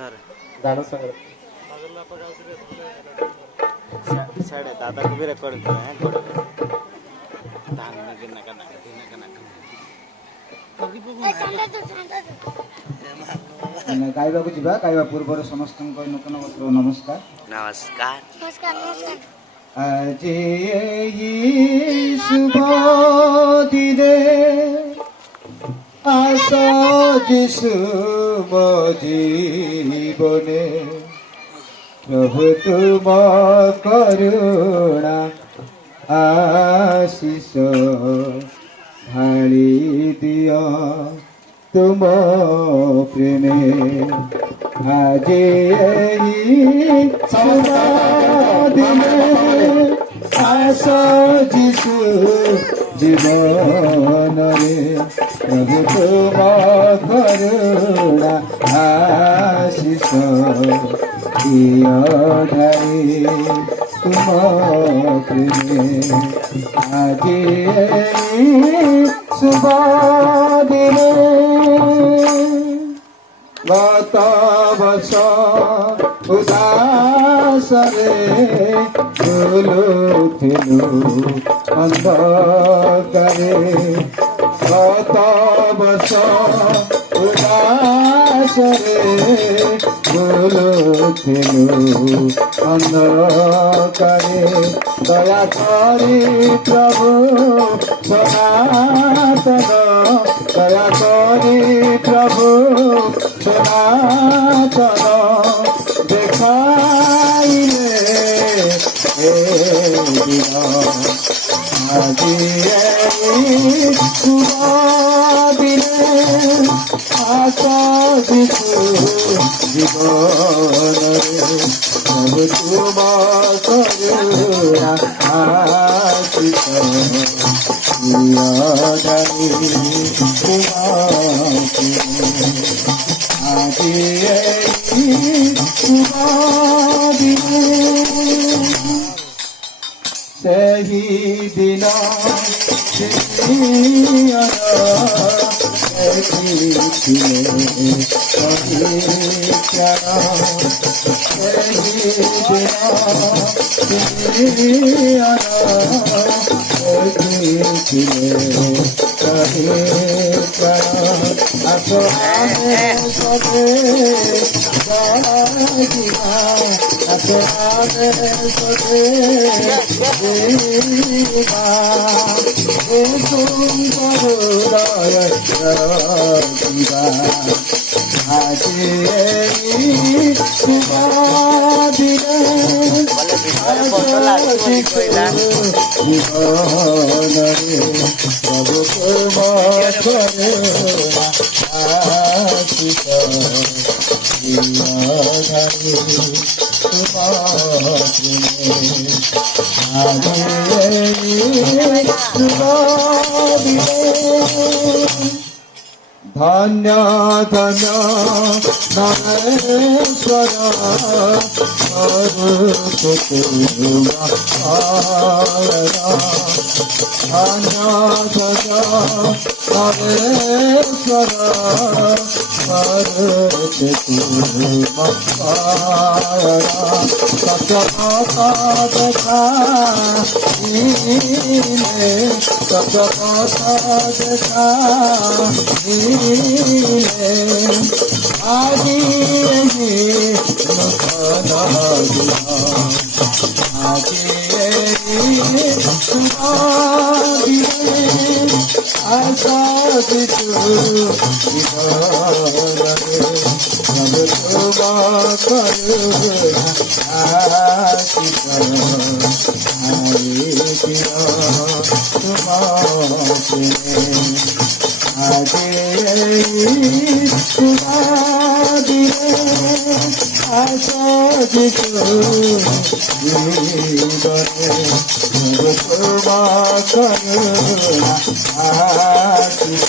गाणं सांग रे. साडे दादा को भी रेकॉर्ड कर हैं कोड़े धान में गिनना करना गाइबाकू जिबा गाइबा पूर्व समस्त नूतन वर्ष नमस्कार नमस्कार आज यही शुभ दिने आशा जिसु मो जीवने प्रभु तुम करुणा आशीष ढाली दिया तुम प्रेमे आज यही शुभ दिने आशा जिसु जीवन रे प्रभु तुम करुणा आशीष दिया ढाली तुम प्रेमे आज शुभ दिने गत वर्ष उदासरे झुलुथिलु अंधकारे गत वर्ष उदासरे झुलुथिलु अंधकारे दया करी प्रभु सनातन दया करी प्रभु सनातन देखाइले दिन আজি শুভ দিনে আশা দিছু জীবনরে প্রভু তুম করুণা আশিষ প্রিয়দানী আজি শুভ দিনে ସେହି ଦିନ ଦେଖିଥିଲେ ପରିତ୍ରାଣ ସେହି ଦିନ ଦେଖିଥିଲେ ପରିତ୍ରାଣ ଆସ ଆମେ ସବେ ଯିବା ଆସ ଆମେ ସବେ আজি শুভ দিনে জীবনরে প্রভু তুম করুণা আশিষ প্রিয়ধারী তুম ধন্য ধন্য নরেশ্বর ধন্য ধন্য নরেশ্বর সত্যপথ দেখা সত্যপথ দেখা আজি নূতন আজি শুভ দিনে আশা দিছু জীবনরে প্রভু তুম করুণা আশিষ ঢালি দিয়া তুম প্রেমে আজি শুভ দিনে আশা দিছু জীবনে প্রভু তুম করুণা আশিষ